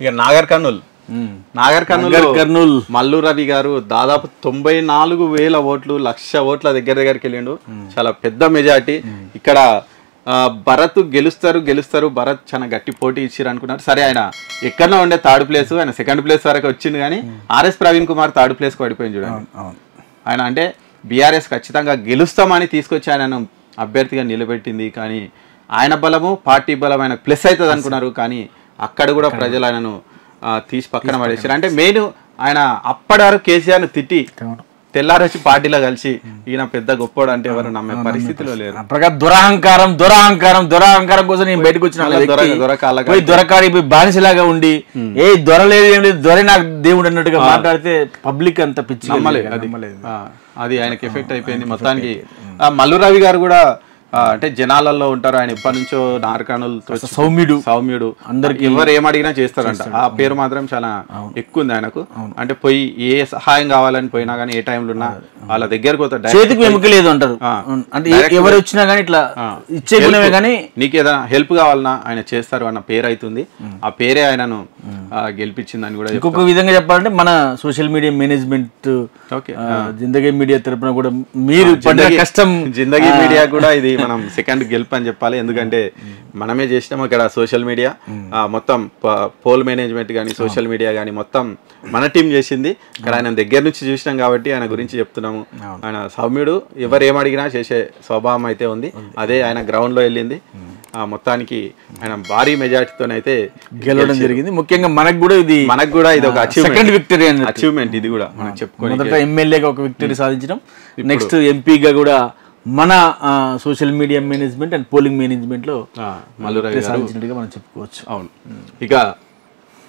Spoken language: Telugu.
ఇక నాగర్ కర్నూల్ మల్లు రవి గారు దాదాపు 94,000 ఓట్లు 1,00,000 ఓట్ల దగ్గరికి వెళ్ళిండు. చాలా పెద్ద మెజార్టీ. ఇక్కడ భరత్ గెలుస్తారు భరత్ చాలా గట్టి పోటీ ఇచ్చారు అనుకున్నారు. సరే ఆయన ఎక్కడో ఉండే థర్డ్ ప్లేస్, ఆయన సెకండ్ ప్లేస్ వరకు వచ్చింది. కానీ ఆర్ఎస్ ప్రవీణ్ కుమార్ థర్డ్ ప్లేస్కి పడిపోయింది చూడండి. ఆయన అంటే బీఆర్ఎస్ ఖచ్చితంగా గెలుస్తామని తీసుకొచ్చి ఆయనను అభ్యర్థిగా నిలబెట్టింది. కానీ ఆయన బలము పార్టీ బలం ఆయన ప్లస్ అవుతుంది అనుకున్నారు. కానీ అక్కడ కూడా ప్రజలు ఆయనను తీసి పక్కన పడేసారు. అంటే మెయిన్ ఆయన అప్పటి వరకు కేసీఆర్ను తిట్టి తెల్లారొచ్చి పార్టీలో కలిసి ఈయన పెద్ద గొప్పోడు అంటే ఎవరు నమ్మే పరిస్థితిలో లేరు. దురహంకారం కోసం నేను బయటకు వచ్చిన దొరకాడి బానిసలాగా ఉండి ఏ దొర లేదు ఏం లేదు, దొర నాకు దేవుడు అన్నట్టుగా మాట్లాడితే పబ్లిక్ అంత పిచ్చి నమ్మలేదు. అది ఆయనకి ఎఫెక్ట్ అయిపోయింది మొత్తానికి. మల్లు రవి గారు కూడా అంటే జనాలలో ఉంటారు. ఆయన ఎప్పటి నుంచో నార్కర్నూలు సౌమ్యుడు అందరికి ఎవరు ఏమడిగినా చేస్తారంట. ఆ పేరు మాత్రం చాలా ఎక్కువ ఉంది ఆయనకు. అంటే పోయి ఏ సహాయం కావాలని పోయినా కానీ ఏ టైంలో ఉన్నా వాళ్ళ దగ్గరకు పోతారు. చేతికి వెముక లేదు అంటారు. అంటే ఎవరు వచ్చినా కానీ ఇట్లా ఇచ్చే కానీ నీకు ఏదైనా హెల్ప్ కావాలన్నా ఆయన చేస్తారు అన్న పేరు అవుతుంది. ఆ పేరే ఆయనను గెలిపించిందని కూడా. ఇంకొక విధంగా చెప్పాలంటే మన సోషల్ మీడియా మేనేజ్మెంట్ జిందగీ మీడియా తరపున కూడా మీరు కష్టం జిందగీ మీడియా కూడా ఇది మనం సెకండ్ గెలుపు అని చెప్పాలి. ఎందుకంటే మనమే చేసినాం ఇక్కడ సోషల్ మీడియా మొత్తం పోల్ మేనేజ్మెంట్ కానీ సోషల్ మీడియా కానీ మొత్తం మన టీం చేసింది. ఇక్కడ ఆయన దగ్గర నుంచి చూసినాం కాబట్టి ఆయన గురించి చెప్తున్నాము. ఆయన సౌమ్యుడు, ఎవరు ఏమడిగినా చేసే స్వభావం అయితే ఉంది. అదే ఆయన గ్రౌండ్లో వెళ్ళింది. మొత్తానికి ఆయన భారీ మెజార్టీతోనైతే గెలవడం జరిగింది. ముఖ్యంగా మనకు కూడా ఇది ఒక అచీవ్మెంట్. ఇది కూడా మనం చెప్పుకోవాలి. మొదట ఎమ్మెల్యేగా ఒక విక్టరీ సాధించడం, నెక్స్ట్ ఎంపీగా కూడా మన social media management and polling management లో మల్లు రవి గారు సాధించినట్టుగా మనం చెప్పుకోవచ్చు. అవును. ఇక